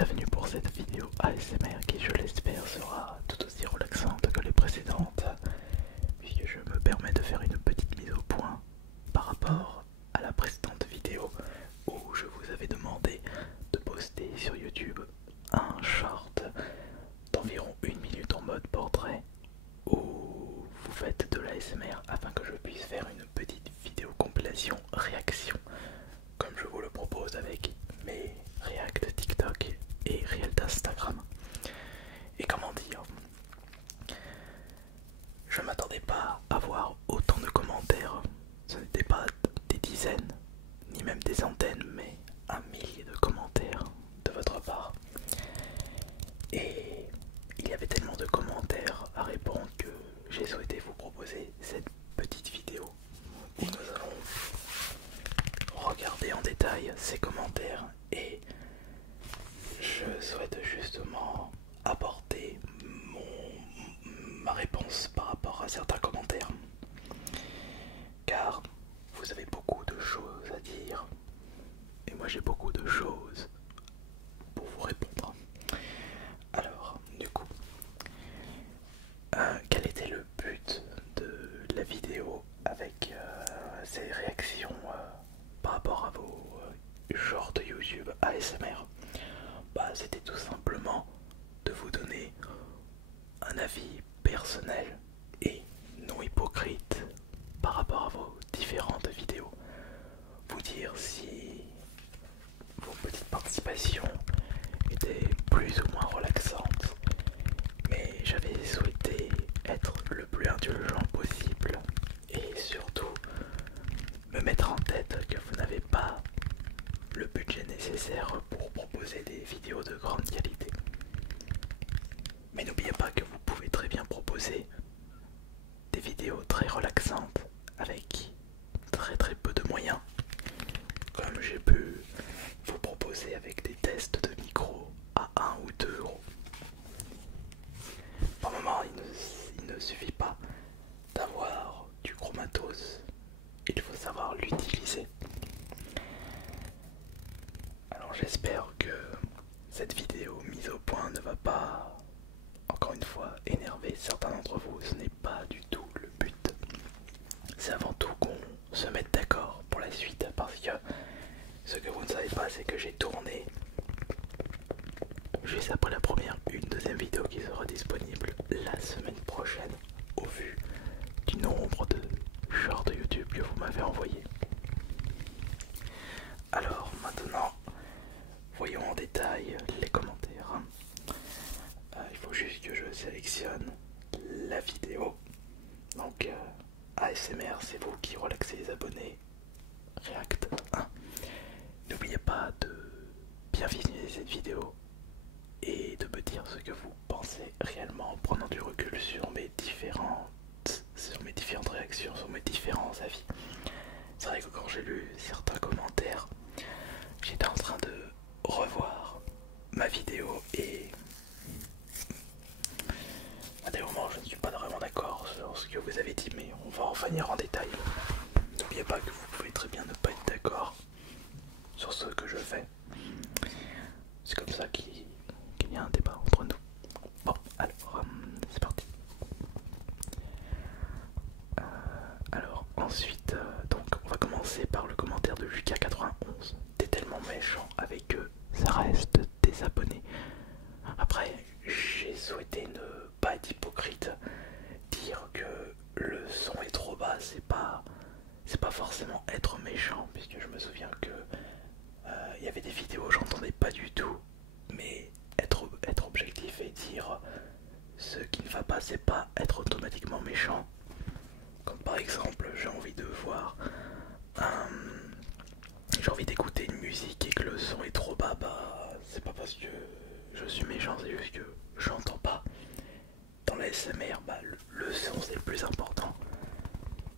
bienvenue pour cette vidéo ASMR qui, je l'espère, sera tout aussi relaxante que les précédentes, puisque je me permets de faire une petite mise au point par rapport à la précédente vidéo où je vous avais demandé de poster sur YouTube un short d'environ 1 minute en mode portrait où vous faites de l'ASMR afin que je puisse faire une petite vidéo compilation réaction comme je vous le propose avec mes React TikTok et Reel d'Instagram. Et comment dire, je m'attendais pas à avoir autant de commentaires. Ce n'était pas des dizaines, ni même des centaines, mais un millier de commentaires de votre part. Et il y avait tellement de commentaires à répondre que j'ai souhaité vous proposer cette petite vidéo où nous allons regarder en détail ces commentaires et je souhaite justement apporter ma réponse par rapport à certains commentaires, car vous avez beaucoup de choses à dire et moi j'ai beaucoup de choses pour vous répondre. Alors, du coup, quel était le but de la vidéo avec ces réactions par rapport à vos shorts YouTube ASMR? Bah, c'était tout simplement de vous donner un avis personnel et non hypocrite par rapport à vos différentes vidéos. Vous dire si vos petites participations étaient plus ou moins relaxantes, mais j'avais souhaité être le plus indulgent possible et surtout me mettre en tête que vous n'avez pas le budget nécessaire pour proposer des vidéos de grande qualité. Mais n'oubliez pas que vous pouvez très bien proposer des vidéos très relaxantes avec très peu de moyens, comme j'ai pu vous proposer avec des tests de micro à 1 ou 2 euros. Par moment, il ne suffit pas d'avoir du gros matos, il faut savoir l'utiliser. Alors j'espère que cette vidéo mise au point ne va pas, encore une fois, énerver certains d'entre vous. Ce n'est pas du tout le but. C'est avant tout qu'on se mette d'accord pour la suite, parce que ce que vous ne savez pas, c'est que j'ai tourné juste après la première une deuxième vidéo qui sera disponible la semaine prochaine au vu du nombre de shorts de YouTube que vous m'avez envoyé. Alors maintenant, voyons en détail les commentaires. Il faut juste que je sélectionne la vidéo. Donc ASMR, c'est vous qui relaxez les abonnés. React 1. N'oubliez pas de bien visionner cette vidéo et de me dire ce que vous pensez réellement en prenant du recul sur mes différentes réactions, sur mes différents avis. C'est vrai que quand j'ai lu certains commentaires, j'étais en train de revoir ma vidéo et à des moments je ne suis pas vraiment d'accord sur ce que vous avez dit, mais on va en venir en détail. N'oubliez pas que vous pouvez très bien ne pas être d'accord sur ce que je fais. C'est comme ça qu'il y a un débat entre nous. Bon, alors c'est parti. Alors ensuite, donc on va commencer par le commentaire de Lucas91. T'es tellement méchant avec eux, ça reste des abonnés. Après, j'ai souhaité ne pas être hypocrite, dire que le son est trop bas, c'est pas forcément être méchant, puisque je me souviens que il y avait des vidéos où j'entendais pas du tout, mais être objectif et dire ce qui ne va pas, c'est pas être automatiquement méchant. Comme par exemple, j'ai envie de voir j'ai envie d'écouter une musique et que le son est trop bas, bah c'est pas parce que je suis méchant, c'est juste que j'entends pas. Dans la SMR, bah le son c'est le plus important.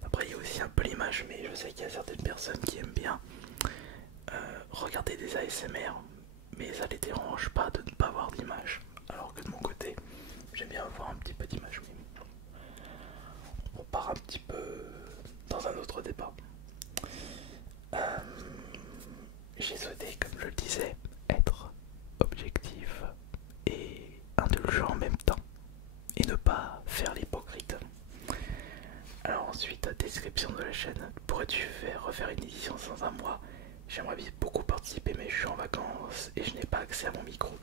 Après il y a aussi un peu l'image, mais je sais qu'il y a certaines personnes qui aiment bien regarder des ASMR, mais ça les dérange pas de ne pas avoir d'image. Alors que de mon côté, j'aime bien avoir un petit peu d'image. Mais on part un petit peu dans un autre débat. J'ai souhaité, comme je le disais, être objectif la chaîne. Pourrais-tu refaire une édition dans un mois? J'aimerais beaucoup participer mais je suis en vacances et je n'ai pas accès à mon micro.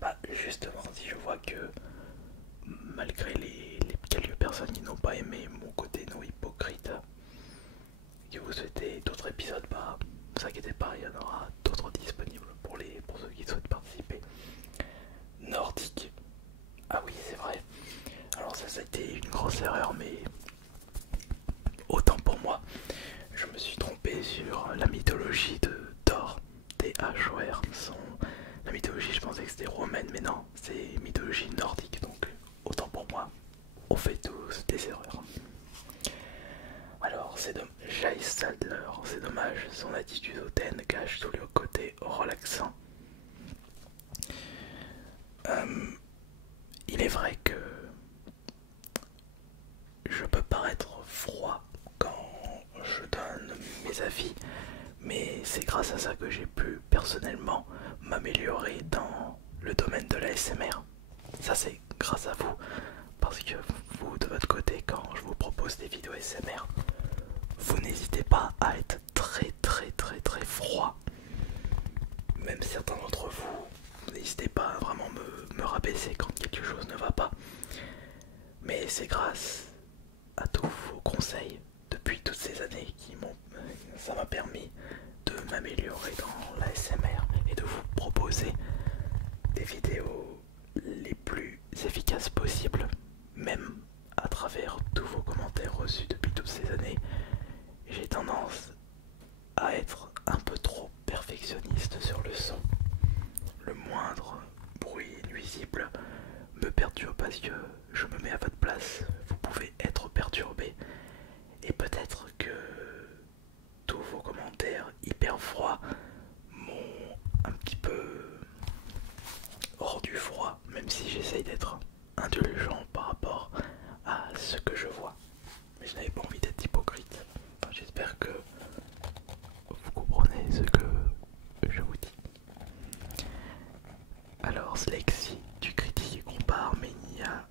Bah justement, si je vois que malgré les quelques personnes qui n'ont pas aimé mon côté non hypocrite, que vous souhaitez d'autres épisodes, bah ne vous inquiétez pas, il y en aura d'autres disponibles pour ceux qui souhaitent participer. Nordique. Ah oui, c'est vrai. Alors ça a été une grosse erreur, mais autant pour moi. Je me suis trompé sur la mythologie de Thor. Thor. La mythologie, je pensais que c'était romaine, mais non, c'est mythologie nordique. Donc autant pour moi. On fait tous des erreurs. Alors, Jay Sadler, c'est dommage, son attitude hautaine cache tout le côté relaxant. Il est vrai que je peux paraître froid quand je donne mes avis, mais c'est grâce à ça que j'ai pu personnellement m'améliorer dans le domaine de la SMR. Ça c'est grâce à vous, parce que vous de votre côté, quand je vous propose des vidéos SMR, vous n'hésitez pas à être très froid. Même certains d'entre vous, n'hésitez pas à vraiment me rabaisser quand quelque chose ne va pas. Mais c'est grâce à tous vos conseils depuis toutes ces années ça m'a permis de m'améliorer dans la SMR et de vous proposer des vidéos les plus efficaces possibles, même à travers tous vos commentaires reçus depuis toutes ces années. J'ai tendance à être un peu trop perfectionniste sur le son. Le moindre bruit nuisible me perturbe parce que je me mets à votre place. Vous pouvez être perturbé et peut-être que tous vos commentaires hyper froids m'ont un petit peu rendu froid, même si j'essaye d'être indulgent par rapport à ce que je vois. Mais je n'avais pas envie d'être hypocrite. Enfin, j'espère que vous comprenez ce que je vous dis. Alors Slexy, tu critiques et compares, mais il y a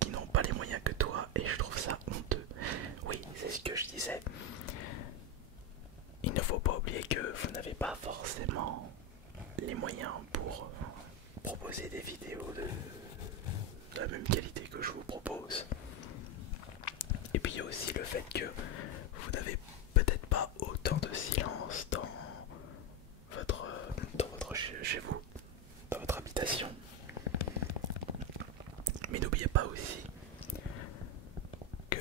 qui n'ont pas les moyens que toi et je trouve ça honteux. Oui, c'est ce que je disais. Il ne faut pas oublier que vous n'avez pas forcément les moyens pour proposer des vidéos de la même qualité que je vous propose. Et puis il y a aussi le fait que vous n'avez peut-être pas autant de silence dans chez vous, dans votre habitation. Mais n'oubliez pas aussi que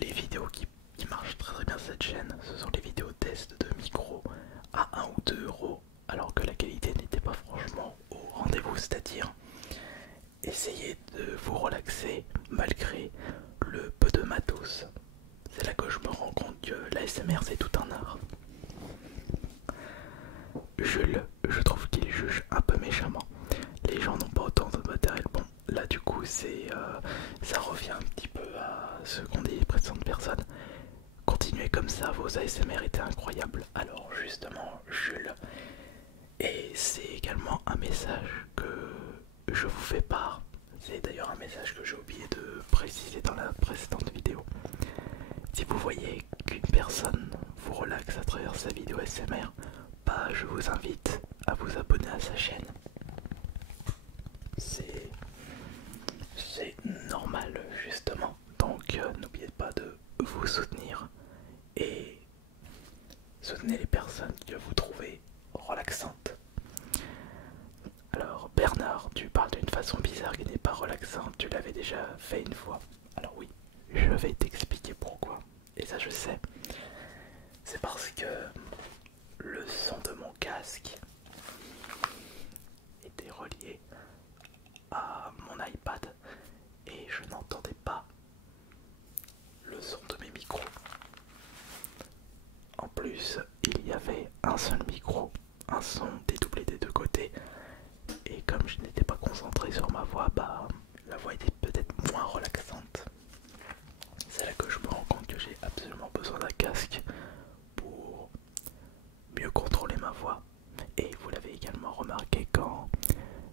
les vidéos qui marchent très bien sur cette chaîne, ce sont les vidéos tests de micro à 1 ou 2 euros, alors que la qualité n'était pas franchement au rendez-vous, c'est-à-dire essayez de vous relaxer malgré le peu de matos. C'est là que je me rends compte que l'ASMR c'est tout un art. Je trouve qu'il juge un peu méchamment. Les gens n'ont pas autant de matériel. Bon, là du coup ça revient un petit peu à ce qu'ont dit les précédentes personnes. Continuez comme ça, vos ASMR étaient incroyables. Alors justement, Jules, et c'est également un message que je vous fais part. C'est d'ailleurs un message que j'ai oublié de préciser dans la précédente vidéo. Si vous voyez qu'une personne vous relaxe à travers sa vidéo ASMR, bah je vous invite à vous abonner à sa chaîne. C'est normal justement. Donc n'oubliez pas de vous soutenir et soutenez les personnes que vous trouvez relaxantes. Alors Bernard, tu parles d'une façon bizarre qui n'est pas relaxante, tu l'avais déjà fait une fois. Alors oui, je vais t'expliquer pourquoi. Et ça je sais. C'est parce que le son de mon casque était relié à mon iPad et je n'entendais pas le son de mes micros. En plus, il y avait un seul micro, un son dédoublé des deux côtés, et comme je n'étais pas concentré sur ma voix, bah la voix était peut-être moins relaxante. C'est là que je me rends compte que j'ai absolument besoin d'un casque pour mieux contrôler ma voix. Et vous l'avez également remarqué quand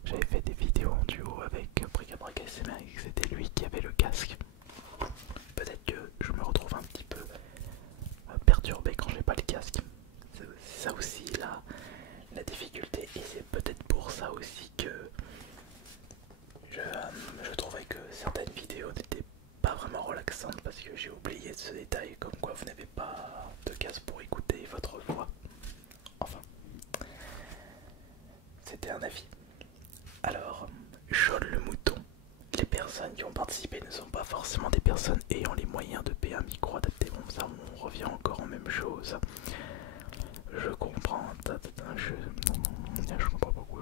j'avais fait des vidéos en duo avec Bricabrac ASMR et que c'était lui qui avait le casque. Peut-être que je me retrouve un petit peu un avis. Alors, Joel le mouton. Les personnes qui ont participé ne sont pas forcément des personnes ayant les moyens de payer un micro adapté. Bon, ça, on revient encore en même chose. Je comprends. Je comprends beaucoup.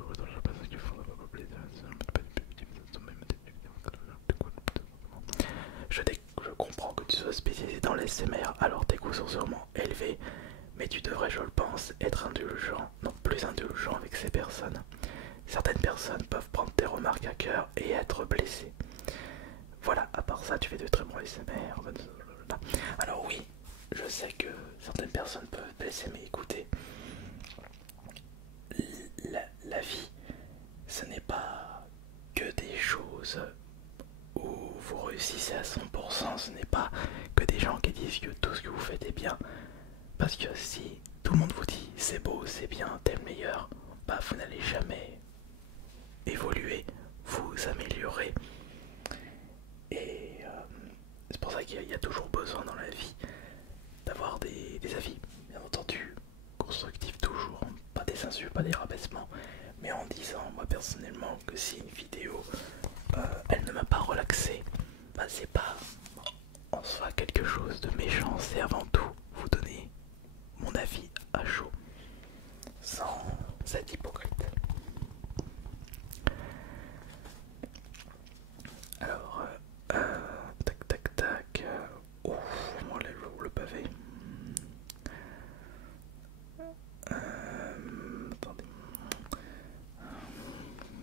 Je comprends que tu sois spécialisé dans l'ASMR, alors tes coûts sont sûrement élevés, mais tu devrais, je le pense, être indulgent, non plus indulgent avec ces personnes. Certaines personnes peuvent prendre tes remarques à cœur et être blessées. Voilà, à part ça, tu fais de très bons ASMR. Alors oui, je sais que certaines personnes peuvent blesser, mais écoutez, la vie, ce n'est pas que des choses où vous réussissez à 100%, ce n'est pas que des gens qui disent que tout ce que vous faites est bien. Parce que si tout le monde vous dit c'est beau, c'est bien, t'es le meilleur, bah vous n'allez jamais évoluer, vous améliorer. Et c'est pour ça qu'il y a toujours besoin dans la vie d'avoir des avis, bien entendu, constructifs toujours, pas des insultes, pas des rabaissements, mais en disant moi personnellement que si une vidéo elle ne m'a pas relaxé, bah c'est pas en soi quelque chose de méchant, c'est avant tout vous donner mon avis à chaud, sans être hypocrite. Alors, tac tac tac, ouf, on enlève le pavé. Attendez.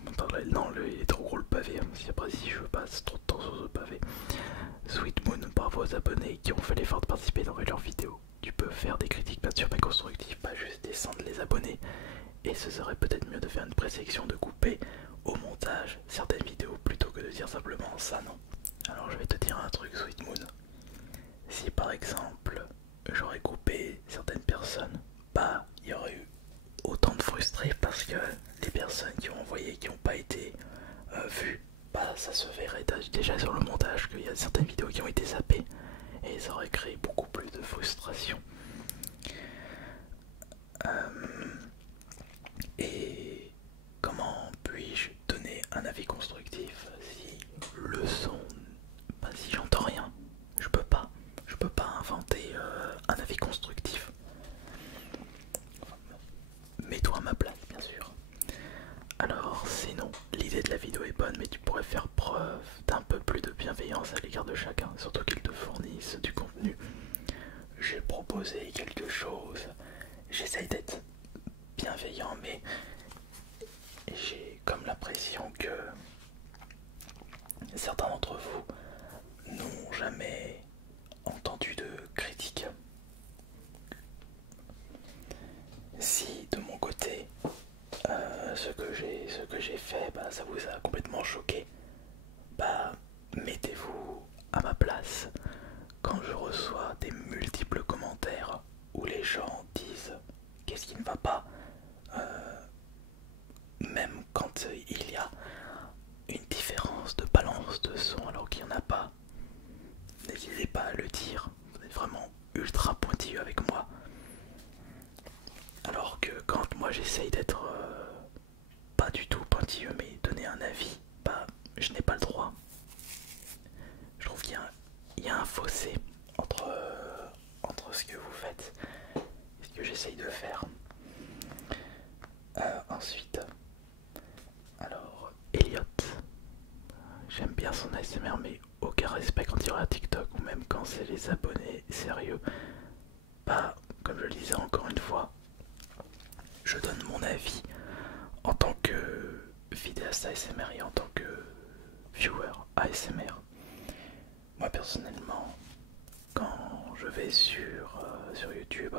Attendez, non, il est trop gros le pavé, hein, si après si je passe trop de temps sur ce pavé. Sweet Moon, bravo aux abonnés qui ont fait l'effort de participer dans leurs vidéos. Tu peux faire des critiques bien sûr mais constructives, pas juste descendre les abonnés. Et ce serait peut-être mieux de faire une présélection, de couper au montage certaines vidéos plutôt que de dire simplement ça non. Alors je vais te dire un truc Sweet Moon. Si par exemple j'aurais coupé certaines personnes, bah il y aurait eu autant de frustrés parce que les personnes qui ont envoyé, qui n'ont pas été vues, bah ça se verrait déjà sur le montage qu'il y a certaines vidéos qui ont été zappées et ça aurait créé beaucoup plus de frustration. Et comment puis-je donner un avis constructif si le son, bah, si j'entends rien, je peux pas inventer un avis constructif. Mets-toi à ma place bien sûr. Alors sinon, l'idée de la vidéo est bonne, mais tu pourrais faire preuve d'un peu plus de bienveillance à l'égard de chacun, surtout qu'ils te fournissent du contenu. J'ai proposé quelque chose, j'essaye d'être bienveillant, mais j'ai comme l'impression que certains d'entre vous n'ont jamais entendu de critique. Si de mon côté, ce que j'ai fait, bah, ça vous a complètement choqué, bah mettez-vous à ma place quand je reçois des multiples commentaires où les gens disent qu'est-ce qui ne va pas, même quand il y a une différence de balance de son alors qu'il n'y en a pas, n'hésitez pas à le dire, vous êtes vraiment ultra pointilleux avec moi. Alors que quand moi j'essaye d'être pas du tout pointilleux mais donner un avis, bah je n'ai pas le droit. Je trouve qu'il y a un fossé entre ce que vous faites et ce que j'essaye de faire. Ensuite, alors Elliot, j'aime bien son ASMR mais aucun respect quand il regarde TikTok ou même quand c'est les abonnés sérieux. Bah comme je le disais encore une fois, je donne mon avis en tant que vidéaste ASMR et en tant que viewer ASMR. Moi personnellement, quand je vais sur YouTube,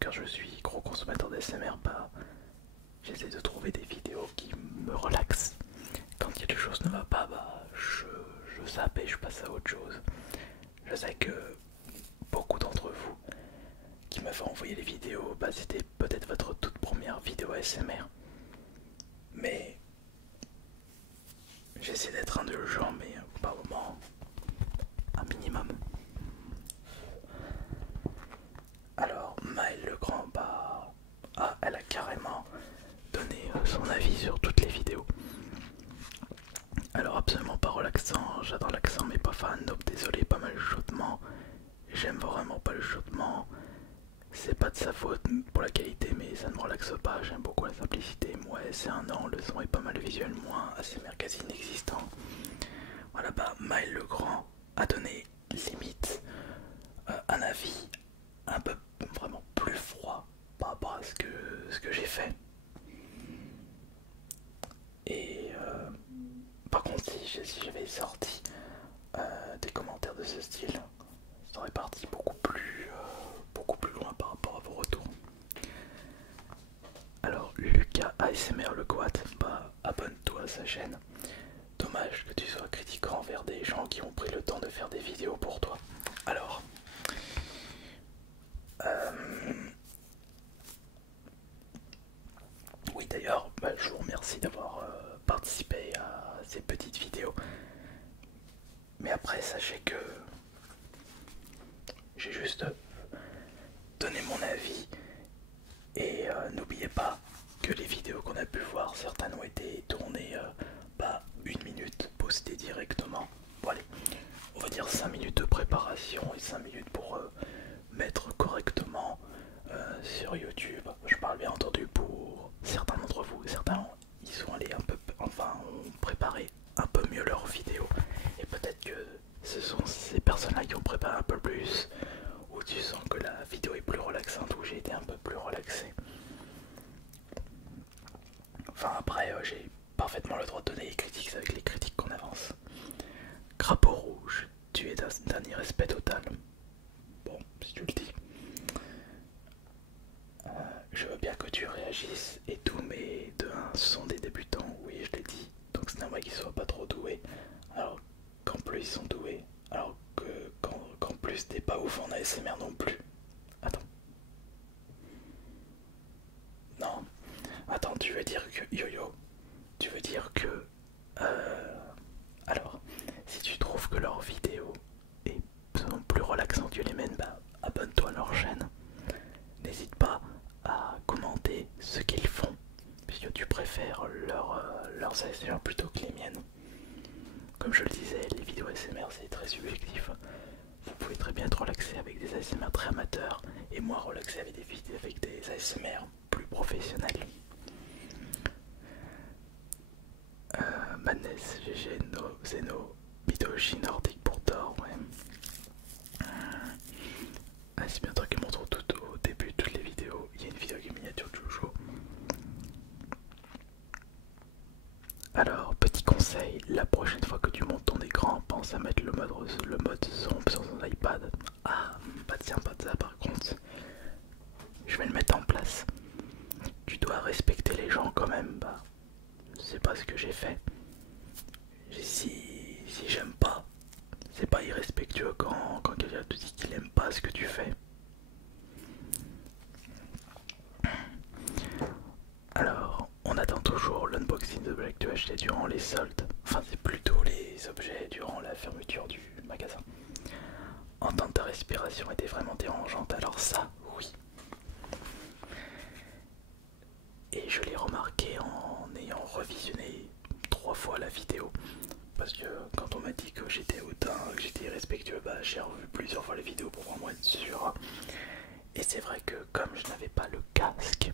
car je suis gros consommateur d'ASMR, bah, j'essaie de trouver des vidéos qui me relaxent. Quand quelque chose ne va pas, bah, je zappe et je passe à autre chose. Je sais que beaucoup d'entre vous qui m'avez envoyé les vidéos, bah, c'était peut-être votre toute première vidéo ASMR. Mais j'essaie d'être indulgent, mais par moment, un minimum. Alors, Maëlle Legrand, bah, elle a carrément donné ton avis sur toutes les vidéos. Alors absolument pas relaxant, j'adore l'accent mais pas fan, donc désolé, pas mal de chuchotements. J'aime vraiment pas le chuchotement. C'est pas de sa faute pour la qualité, mais ça ne me relaxe pas. J'aime beaucoup la simplicité. Ouais, c'est un an, le son est pas mal visuel, moins ASMR quasi inexistant. Voilà, bah, Maël Legrand a donné limite un avis un peu vraiment plus froid par rapport à ce que j'ai fait. Et par contre, si j'avais sorti des commentaires de ce style, ça aurait parti beaucoup plus loin par rapport à vos retours. Alors Lucas ASMR le Quad, bah abonne-toi à sa chaîne. Dommage que tu sois critiquant envers des gens qui ont pris le temps de faire des vidéos pour toi. Alors, oui d'ailleurs, bah, je vous remercie d'avoir participé à ces petites vidéos. Mais après, sachez que j'ai juste donné mon avis. Et n'oubliez pas que les vidéos qu'on a pu voir, certaines ont été tournées pas 1 minute, postées directement. Bon allez, on va dire 5 minutes de préparation et 5 minutes pour mettre correctement sur YouTube. Je parle bien entendu pour certains d'entre vous. Certains ils sont allés un peu, enfin ont préparé un peu mieux leurs vidéos. Et peut-être que ce sont ces personnes-là qui ont préparé un peu plus, où tu sens que la vidéo est plus relaxante, où j'ai été un peu plus relaxé. Enfin après, j'ai parfaitement le droit de donner les critiques avec les critiques qu'on avance. Crapaud rouge, tu es d'un irrespect total. Bon, si tu le dis. Je veux bien que tu réagisses et tout, mais de 1, ce sont des débutants, oui je l'ai dit. Donc c'est normal qu'ils soient pas trop doués. Alors qu'en plus ils sont doués. Alors qu'en plus t'es pas ouf en ASMR non plus. Attends. Non. Attends, tu veux dire que... Yo-yo. Tu veux dire que... Alors, si tu trouves que leurs vidéos sont plus relaxantes que les miennes, bah abonne-toi à leur chaîne. N'hésite pas à commenter ce qu'ils font, puisque tu préfères leurs ASMR plutôt que les miennes. Comme je le disais, les vidéos ASMR c'est très subjectif. Vous pouvez très bien être relaxé avec des ASMR très amateurs et moi relaxé avec des vidéos avec des ASMR plus professionnels. Madness, GG, No, Zeno, mythologie nordique pour Thor, ouais. Ah, c'est bien toi qui montre tout au début de toutes les vidéos. Il y a une vidéo qui est miniature de Jojo. Alors, petit conseil, la prochaine fois que tu montes ton écran, pense à mettre le mode sombre sur ton iPad. Ah, pas de ça par contre. Je vais le mettre en place. Tu dois respecter les gens quand même, bah. C'est pas ce que j'ai fait. Si j'aime pas, c'est pas irrespectueux quand quelqu'un te dit qu'il aime pas ce que tu fais. Alors, on attend toujours l'unboxing d'objets que tu as acheté durant les soldes. Enfin, c'est plutôt les objets durant la fermeture du magasin. Entendre ta respiration était vraiment dérangeante, alors ça, oui. Et je l'ai remarqué en ayant revisionné 3 fois la vidéo. Parce que quand on m'a dit que j'étais hautain, que j'étais irrespectueux, bah j'ai revu plusieurs fois les vidéos pour vraiment être sûr. Et c'est vrai que comme je n'avais pas le casque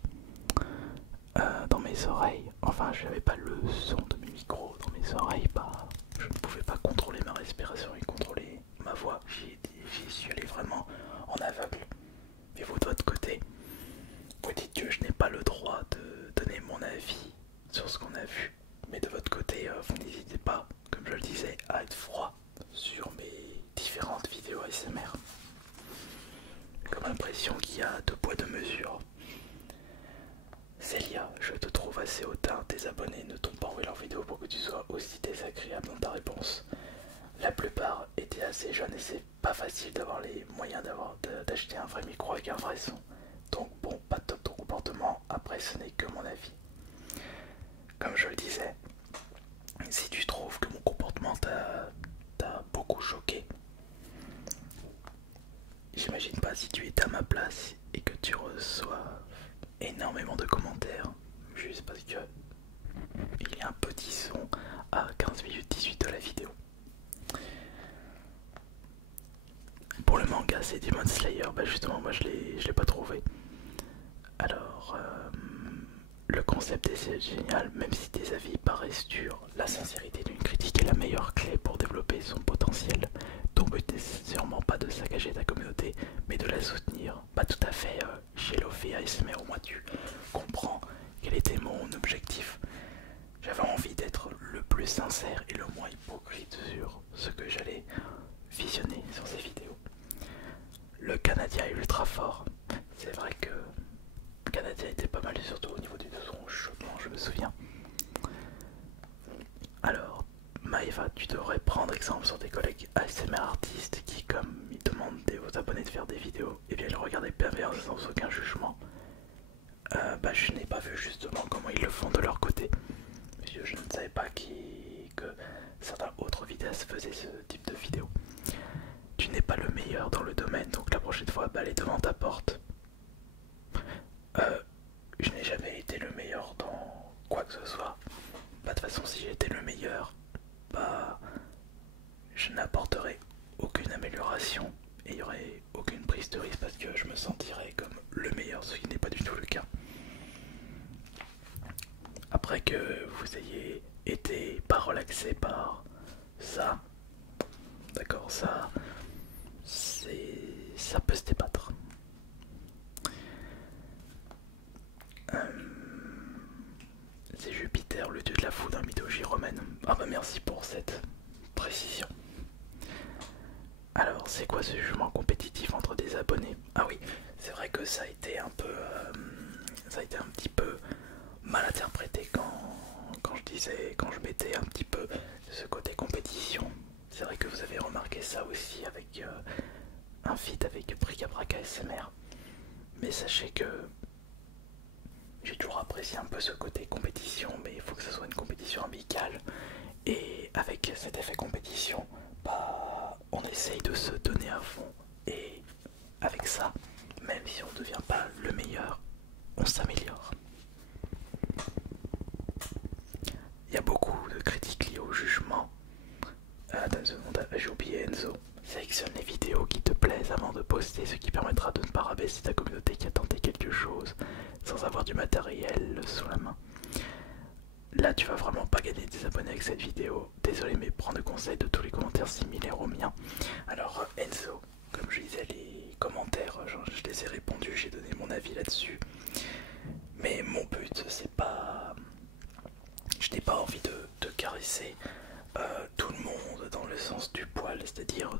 dans mes oreilles, enfin je n'avais pas le son de mes micros dans mes oreilles, bah je ne pouvais pas contrôler ma respiration et contrôler ma voix. J'y suis allé vraiment en aveugle. Et vous de votre côté, vous dites que je n'ai pas le droit de donner mon avis sur ce qu'on a vu. Mais de votre côté, vous n'hésitez pas, comme je le disais, à être froid sur mes différentes vidéos ASMR. J'ai comme l'impression qu'il y a 2 poids 2 mesures. Célia, je te trouve assez hautain, tes abonnés ne t'ont pas envoyé leur vidéo pour que tu sois aussi désagréable dans ta réponse. La plupart étaient assez jeunes et c'est pas facile d'avoir les moyens d'acheter un vrai micro avec un vrai son. Donc bon, pas top ton comportement, après ce n'est que mon avis. Comme je le disais, si tu trouves que mon comportement t'a beaucoup choqué, j'imagine pas si tu étais à ma place et que tu reçois énormément de commentaires juste parce que côté Demon Slayer, bah justement moi je l'ai pas trouvé. Alors, le concept est génial, même si tes avis paraissent durs, la sincérité d'une critique est la meilleure clé pour développer son potentiel. Ton but n'est sûrement pas de saccager ta communauté, mais de la soutenir. Pas tout à fait chez Lofi ASMR, au moins tu comprends quel était mon objectif. J'avais envie d'être le plus sincère et le moins hypocrite sur ce que j'allais visionner sur ces vidéos. Le Canadien est ultra fort. C'est vrai que le Canadien était pas mal, surtout au niveau du son chaudement, je me souviens. Alors, Maëva, tu devrais prendre exemple sur tes collègues ASMR artistes qui, comme ils demandent aux abonnés de faire des vidéos, et bien ils regardent avec bienveillance sans aucun jugement. Bah, je n'ai pas vu justement comment ils le font de leur côté. Je ne savais pas que certains autres vidéastes faisaient ce type de vidéo. Tu n'es pas le meilleur dans le domaine, donc la prochaine fois, bah, allez devant ta porte. Je n'ai jamais été le meilleur dans quoi que ce soit. Bah, de toute façon, si j'étais le meilleur, bah, je n'apporterais aucune amélioration et il n'y aurait aucune prise de risque parce que je me sentirais comme le meilleur, ce qui n'est pas du tout le cas. Après que vous ayez été pas relaxé par ça, d'accord, ça peut se débattre. C'est Jupiter, le dieu de la foudre en mythologie romaine. Ah bah merci pour cette précision. Alors, c'est quoi ce jugement compétitif entre des abonnés? Ah oui, c'est vrai que ça a été un peu, ça a été un petit peu mal interprété quand je mettais un petit peu de ce côté compétition. C'est vrai que vous avez remarqué ça aussi avec un feat avec Bricabrac ASMR. Mais sachez que j'ai toujours apprécié un peu ce côté compétition, mais il faut que ce soit une compétition amicale. Et avec cet effet compétition, bah, on essaye de se donner à fond. Et avec ça, même si on ne devient pas le meilleur, on s'améliore. Il y a beaucoup de critiques liées au jugement. Dans ce monde, j'ai oublié Enzo. Sélectionne les vidéos qui te plaisent avant de poster, ce qui permettra de ne pas rabaisser ta communauté qui a tenté quelque chose sans avoir du matériel sous la main. Là, tu vas vraiment pas gagner des abonnés avec cette vidéo. Désolé, mais prends le conseil de tous les commentaires similaires aux miens. Alors, Enzo, comme je disais, les commentaires, je les ai répondus, j'ai donné mon avis là-dessus. Mais mon but, c'est pas. Je n'ai pas envie de caresser tout le monde dans le sens du poil, c'est-à-dire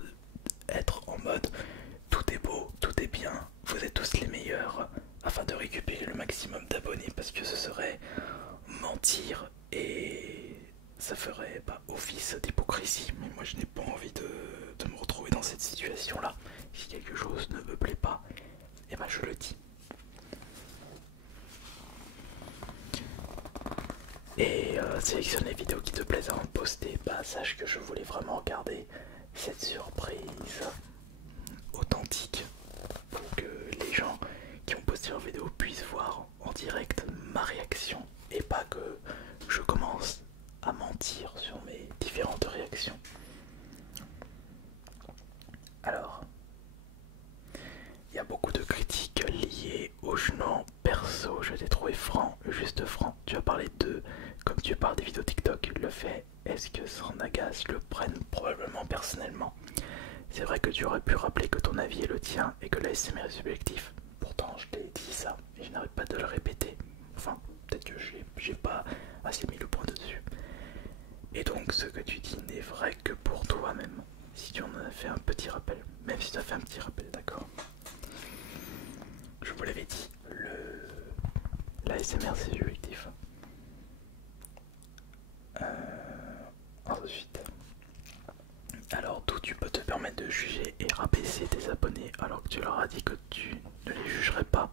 être en mode tout est beau, tout est bien, vous êtes tous les meilleurs, afin de récupérer le maximum d'abonnés, parce que ce serait mentir et ça ferait office d'hypocrisie. Mais moi je n'ai pas envie de me retrouver dans cette situation là. Si quelque chose ne me plaît pas, et ben je le dis. Et sélectionne les vidéos qui te plaisent avant de poster. Bah sache que je voulais vraiment garder cette surprise authentique pour que les gens qui ont posté leur vidéo puissent voir en direct ma réaction et pas que je commence à mentir sur mes différentes réactions. Alors, il y a beaucoup de critiques liées au jugement perso. Je t'ai trouvé franc, juste franc. Tu as parlé de, comme tu parles des vidéos TikTok, le fait est-ce que Sanagas le prennent probablement personnellement. C'est vrai que tu aurais pu rappeler que ton avis est le tien et que l'ASMR est subjectif. Pourtant, je t'ai dit ça et je n'arrête pas de le répéter. Enfin, peut-être que j'ai pas assez mis le point dessus. Et donc, ce que tu dis n'est vrai que pour toi-même. Si tu en as fait un petit rappel, même si tu as fait un petit rappel, d'accord. Je vous l'avais dit, l'ASMR c'est subjectif. Ensuite, alors d'où tu peux te permettre de juger et rabaisser tes abonnés alors que tu leur as dit que tu ne les jugerais pas.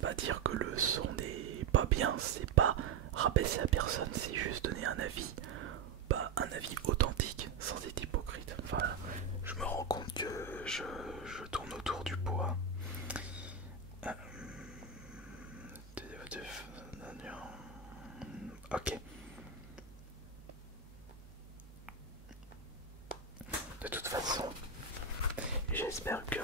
Pas dire que le son n'est pas bien, c'est pas rabaisser à personne, c'est juste donner un avis. Un avis authentique, sans être hypocrite. Enfin, je me rends compte que je tourne autour du pot. Ok. De toute façon, j'espère que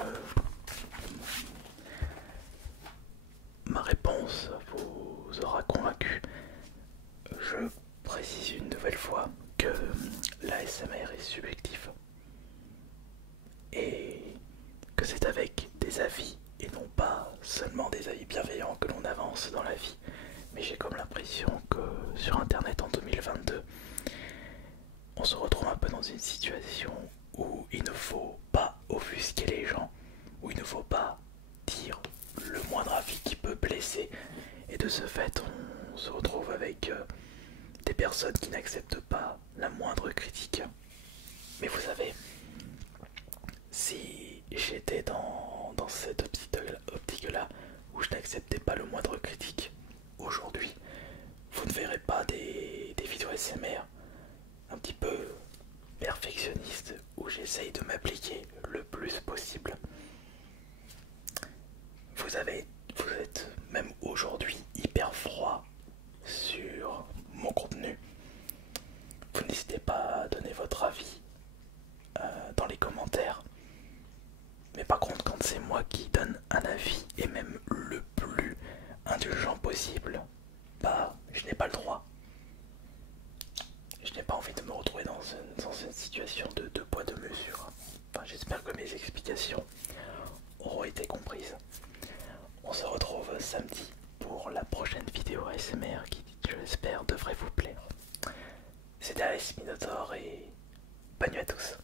dans la vie, mais j'ai comme l'impression que sur internet en 2022, on se retrouve un peu dans une situation où il ne faut pas offusquer les gens, où il ne faut pas dire le moindre avis qui peut blesser, et de ce fait on se retrouve avec des personnes qui n'acceptent pas la moindre critique. Mais vous savez, si j'étais dans cette optique-là, où je n'acceptais pas le moindre critique, aujourd'hui, vous ne verrez pas des vidéos SMR un petit peu perfectionnistes où j'essaye de m'appliquer le plus possible. Vous êtes même aujourd'hui hyper froid sur mon contenu. Vous n'hésitez pas à donner votre avis dans les commentaires. Mais par contre, quand c'est moi qui donne un avis, et même le plus indulgent possible, bah, je n'ai pas le droit. Je n'ai pas envie de me retrouver dans une situation de deux poids deux mesures. Enfin, j'espère que mes explications auront été comprises. On se retrouve samedi pour la prochaine vidéo ASMR qui, je l'espère, devrait vous plaire. C'était Alice Minotaur et bonne nuit à tous.